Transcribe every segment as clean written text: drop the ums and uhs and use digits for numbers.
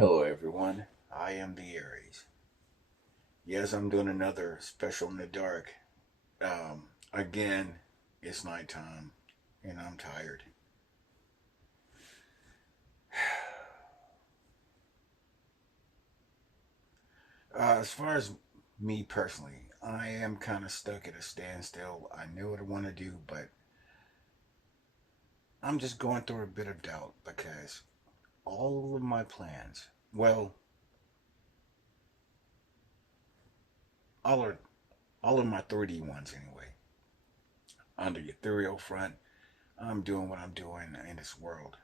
Hello, everyone. I am the Aries. Yes, I'm doing another special in the dark. Again, it's nighttime and I'm tired. As far as me personally, I am kind of stuck at a standstill. I know what I want to do, but I'm just going through a bit of doubt because all of my plans, well, all are all of my 3D ones anyway, on the ethereal front, I'm doing what I'm doing in this world.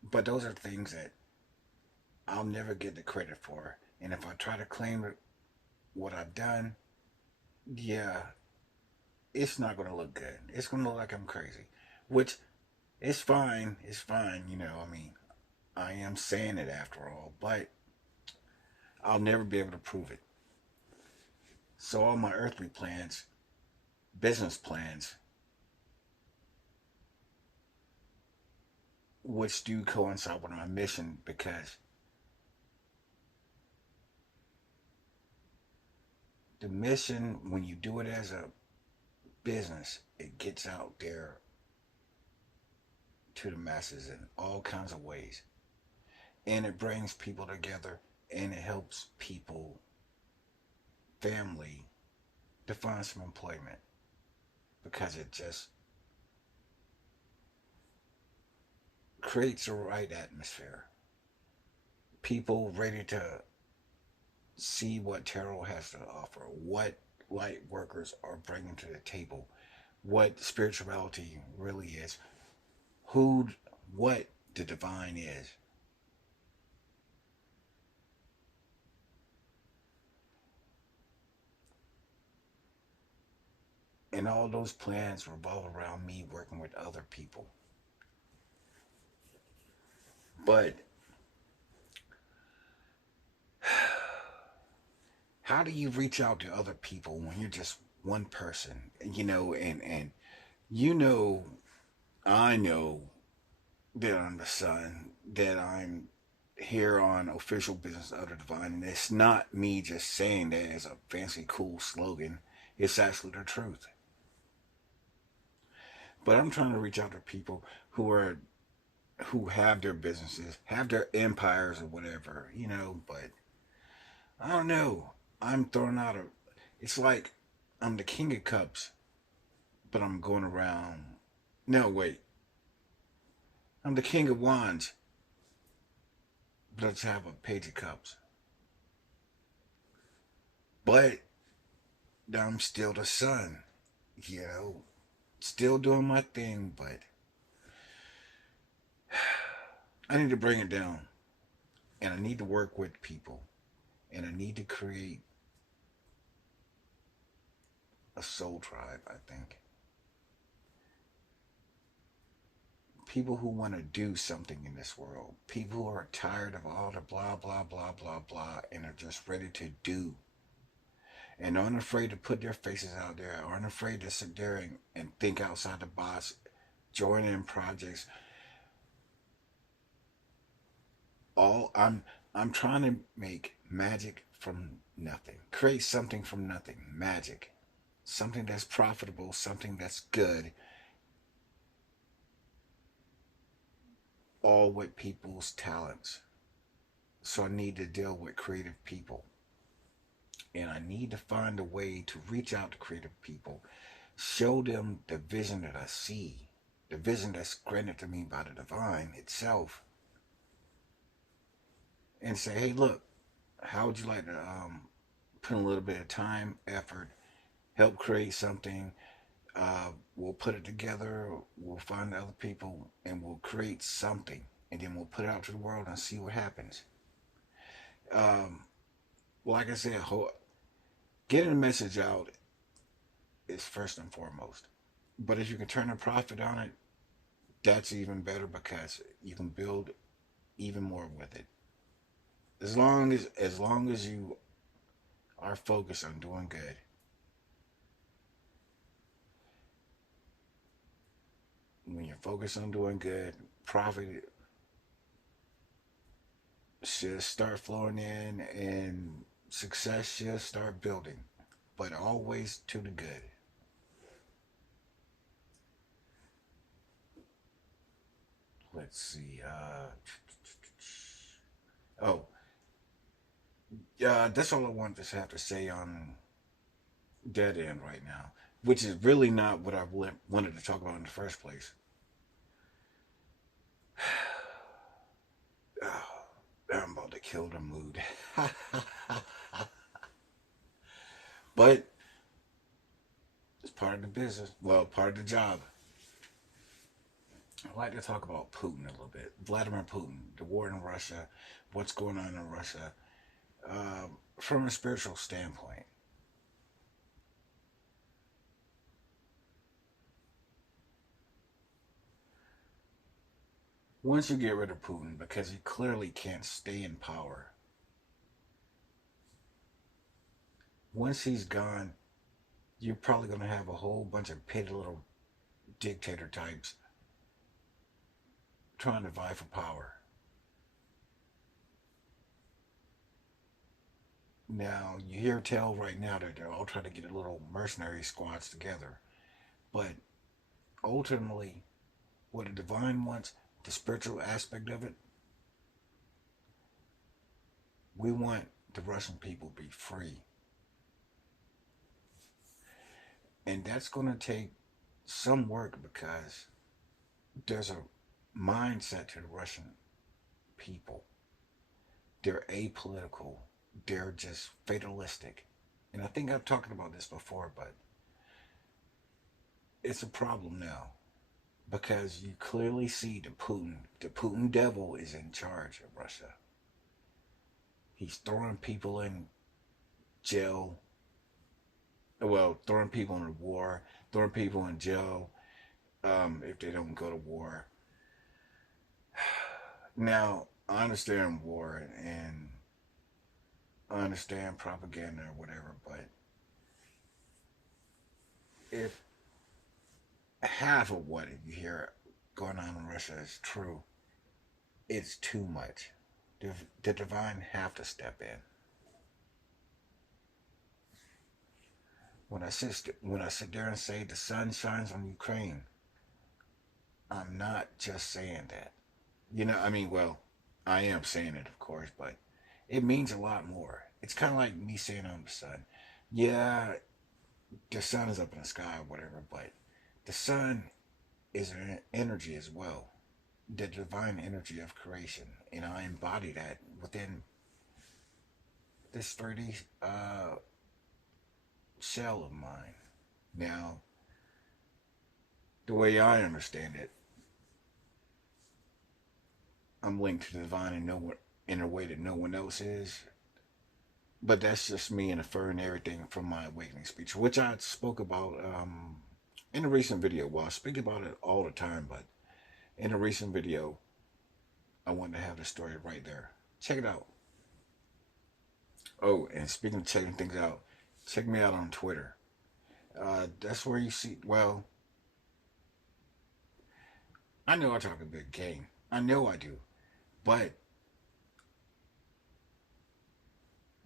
But those are things that I'll never get the credit for. And if I try to claim what I've done, yeah, it's not going to look good. It's going to look like I'm crazy, which is fine. It's fine. I mean, I am saying it after all, but I'll never be able to prove it. So all my earthly plans, business plans, which do coincide with my mission because the mission, when you do it as a business, it gets out there to the masses in all kinds of ways. And it brings people together and it helps people, family, to find some employment because it just creates a right atmosphere. People ready to see what tarot has to offer, what light workers are bringing to the table, what spirituality really is, who, what the divine is. And all those plans revolve around me working with other people. But how do you reach out to other people when you're just one person? And you know, I know that I'm the son, that I'm here on official business of the divine, and it's not me just saying that as a fancy cool slogan. It's actually the truth. But I'm trying to reach out to people who have their businesses, have their empires or whatever, but I don't know. I'm throwing out a it's like I'm the king of cups, but I'm going around. No, wait. I'm the king of wands, but I just have a page of cups. But I'm still the sun, you know, still doing my thing, but I need to bring it down. And I need to work with people. And I need to create a soul tribe, I think. People who want to do something in this world. People who are tired of all the blah, blah, blah, blah, blah, and are just ready to do. And aren't afraid to put their faces out there, aren't afraid to sit there and think outside the box, join in projects. I'm trying to make magic from nothing. Create something from nothing. Magic. Something that's profitable, something that's good, all with people's talents. So I need to deal with creative people. And I need to find a way to reach out to creative people, show them the vision that I see, the vision that's granted to me by the divine itself, and say, hey, look, how would you like to put a little bit of time, effort, help create something? We'll put it together, we'll find other people, and we'll create something. And then we'll put it out to the world and see what happens. Um, like I said, getting a message out is first and foremost. But if you can turn a profit on it, that's even better because you can build even more with it. As long as you are focused on doing good, when you're focused on doing good, profit should start flowing in and success should start building, but always to the good. Let's see. Oh, yeah, that's all I wanted to have to say on Dead End right now, which is really not what I wanted to talk about in the first place. Oh, I'm about to kill the mood. But it's part of the business. Well, part of the job. I'd like to talk about Putin a little bit. Vladimir Putin, the war in Russia, what's going on in Russia, from a spiritual standpoint. Once you get rid of Putin, because he clearly can't stay in power, once he's gone, you're probably going to have a whole bunch of petty little dictator types trying to vie for power. Now, you hear tell right now that they're all trying to get a little mercenary squads together. But ultimately, what the divine wants, the spiritual aspect of it, we want the Russian people to be free. And that's going to take some work because there's a mindset to the Russian people. They're apolitical, they're just fatalistic. And I think I've talked about this before, but it's a problem now because you clearly see the Putin devil is in charge of Russia. He's throwing people in jail, well, throwing people in war, throwing people in jail if they don't go to war. Now, I understand war and I understand propaganda or whatever, but if half of what you hear going on in Russia is true, it's too much. The divine have to step in. When I sit there and say the sun shines on Ukraine, I'm not just saying that. I mean, well, I am saying it, of course, but it means a lot more. It's kind of like me saying I'm the sun. Yeah, the sun is up in the sky or whatever, but the sun is an energy as well, the divine energy of creation, and I embody that within this 30 shell of mine. Now, the way I understand it, I'm linked to the divine in no one, in a way that no one else is. But that's just me inferring everything from my awakening speech, which I spoke about in a recent video. Well, I speak about it all the time, but in a recent video, I wanted to have the story right there. Check it out. Oh, and speaking of checking things out, check me out on Twitter. That's where you see, well, I know I talk a big game. I know I do. But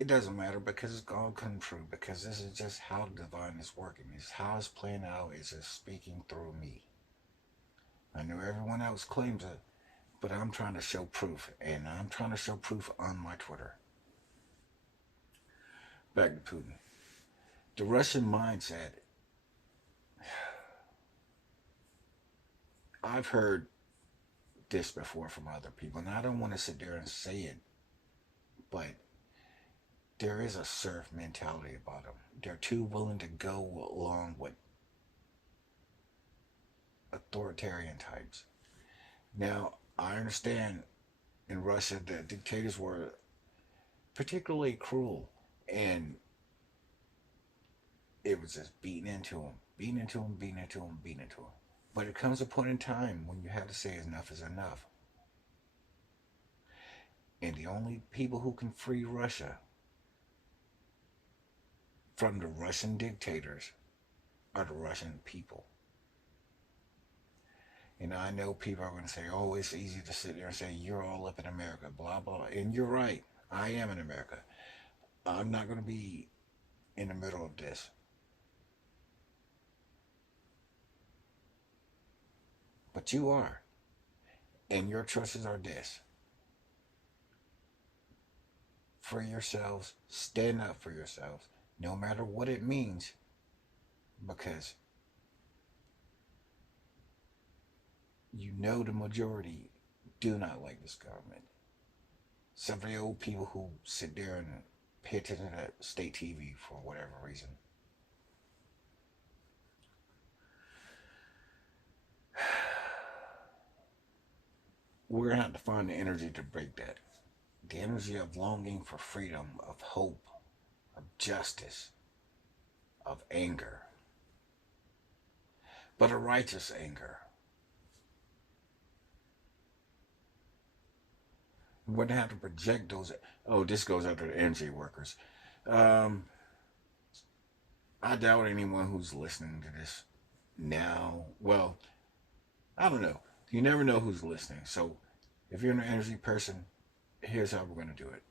it doesn't matter because it's all come true. Because this is just how the divine is working. It's how it's playing out. It's just speaking through me. I know everyone else claims it, but I'm trying to show proof. And I'm trying to show proof on my Twitter. Back to Putin. The Russian mindset. I've heard this before from other people, and I don't want to sit there and say it, but there is a serf mentality about them. They're too willing to go along with authoritarian types. Now, I understand in Russia the dictators were particularly cruel, and it was just beating into them, beating into them, beating into them, beating into them. But it comes a point in time when you have to say enough is enough. And the only people who can free Russia from the Russian dictators are the Russian people. And I know people are going to say, oh, it's easy to sit there and say, you're all up in America, blah, blah. And you're right. I am in America. I'm not going to be in the middle of this. But you are. And your choices are this: for yourselves, stand up for yourselves, no matter what it means, because you know the majority do not like this government. Some of the old people who sit there and pay attention to state TV for whatever reason. We're going to have to find the energy to break that. The energy of longing for freedom, of hope, of justice, of anger. But a righteous anger. We're going to have to project those. Oh, this goes out to the energy workers. Um, I doubt anyone who's listening to this now. Well, I don't know. You never know who's listening. So if you're an energy person, here's how we're going to do it.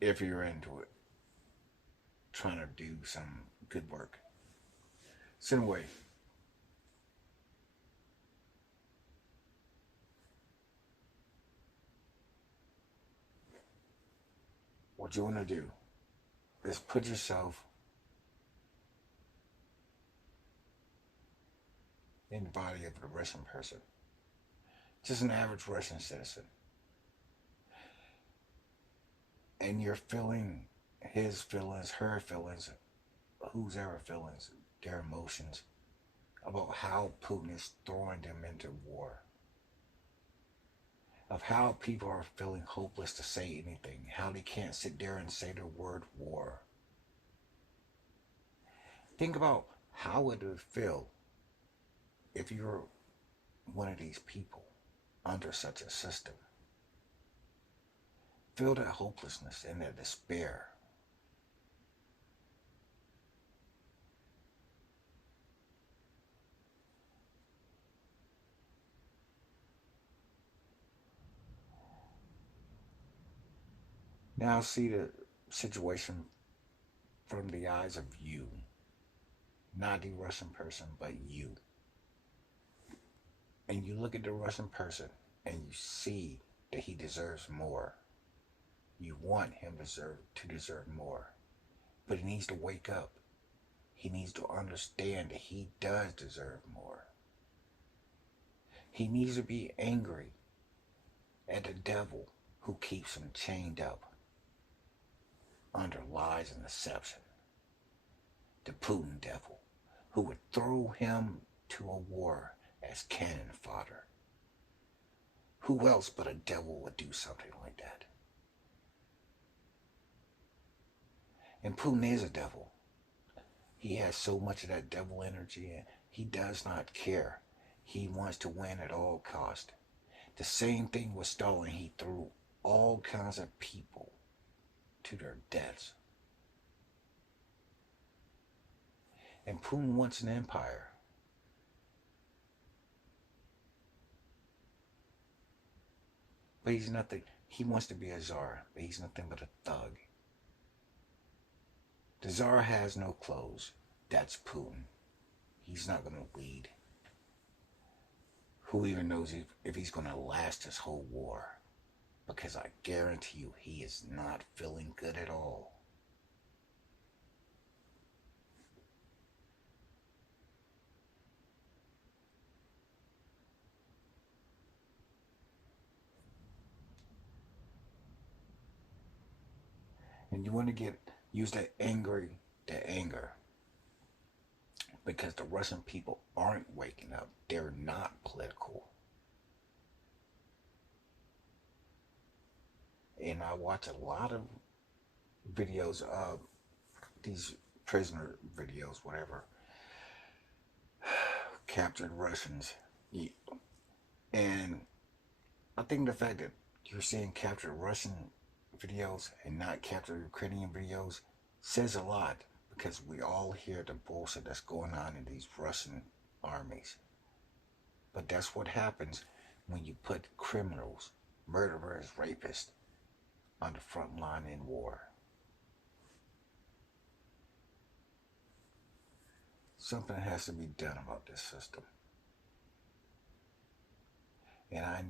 If you're into it, trying to do some good work. Send away. What you want to do is put yourself in the body of a Russian person. Just an average Russian citizen. And you're feeling his feelings, her feelings, whose ever feelings, their emotions about how Putin is throwing them into war. Of how people are feeling hopeless to say anything, how they can't sit there and say the word war. Think about how it would feel if you were one of these people under such a system. Feel that hopelessness and that despair. Now see the situation from the eyes of you. Not the Russian person, but you. And you look at the Russian person and you see that he deserves more. You want him to deserve more. But he needs to wake up. He needs to understand that he does deserve more. He needs to be angry at the devil who keeps him chained up under lies and deception. The Putin devil who would throw him to a war as cannon fodder. Who else but a devil would do something like that? And Putin is a devil. He has so much of that devil energy and he does not care. He wants to win at all cost. The same thing with Stalin. He threw all kinds of people to their deaths. And Putin wants an empire. But he's nothing. He wants to be a czar, but he's nothing but a thug. The czar has no clothes. That's Putin. He's not going to lead. Who even knows if he's going to last this whole war? Because I guarantee you he is not feeling good at all. And you want to use that anger, because the Russian people aren't waking up. They're not political. And I watch a lot of videos of these prisoner videos, whatever, captured Russians. And I think the fact that you're seeing captured Russian videos and not captured Ukrainian videos says a lot, because we all hear the bullshit that's going on in these Russian armies. But that's what happens when you put criminals, murderers, rapists on the front line in war. Something has to be done about this system. And I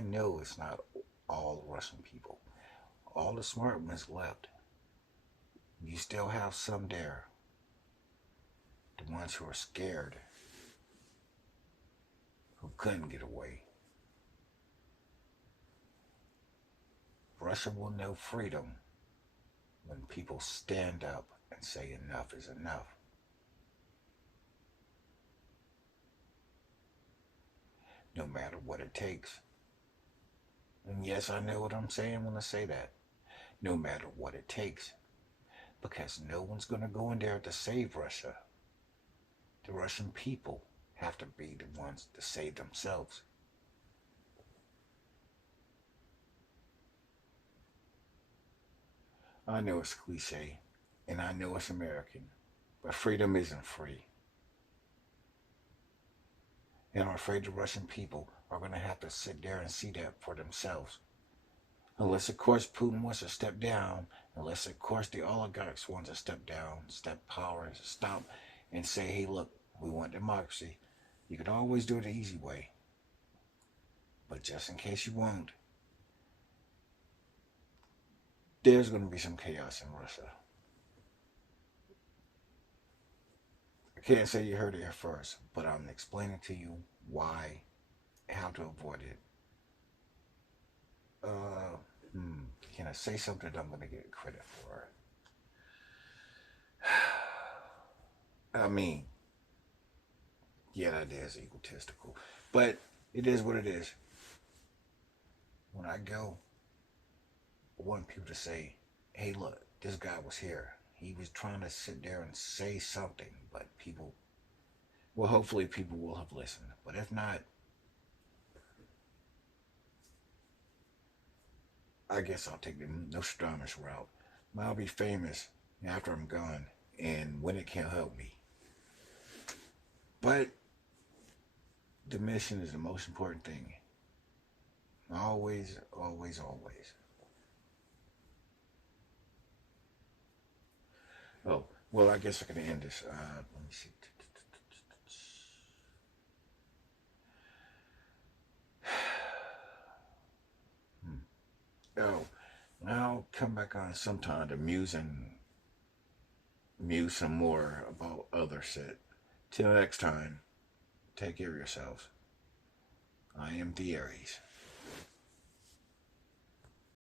know it's not all Russian people. All the smart ones left. You still have some there, the ones who are scared, who couldn't get away. Russia will know freedom when people stand up and say enough is enough. No matter what it takes. And yes, I know what I'm saying when I say that. No matter what it takes. Because no one's going to go in there to save Russia. The Russian people have to be the ones to save themselves. I know it's cliche, and I know it's American, but freedom isn't free. And I'm afraid the Russian people are going to have to sit there and see that for themselves. Unless, of course, Putin wants to step down, unless, of course, the oligarchs want to step down, step power, stop, and say, hey, look, we want democracy. You can always do it the easy way. But just in case you won't, there's going to be some chaos in Russia. I can't say you heard it here first, but I'm explaining to you why, how to avoid it. Uh, can I say something that I'm going to get credit for? I mean, yeah, that is egotistical, but it is what it is. When I go, I want people to say, hey, look, this guy was here. He was trying to sit there and say something, but people, well, hopefully people will have listened. But if not, I guess I'll take the Nostradamus route. I'll be famous after I'm gone, and when it can't help me. But the mission is the most important thing. Always, always, always. Oh, well, I guess I can end this. Let me see. Oh, I'll come back on sometime to muse some more about other shit. Till next time, take care of yourselves. I am the Aries.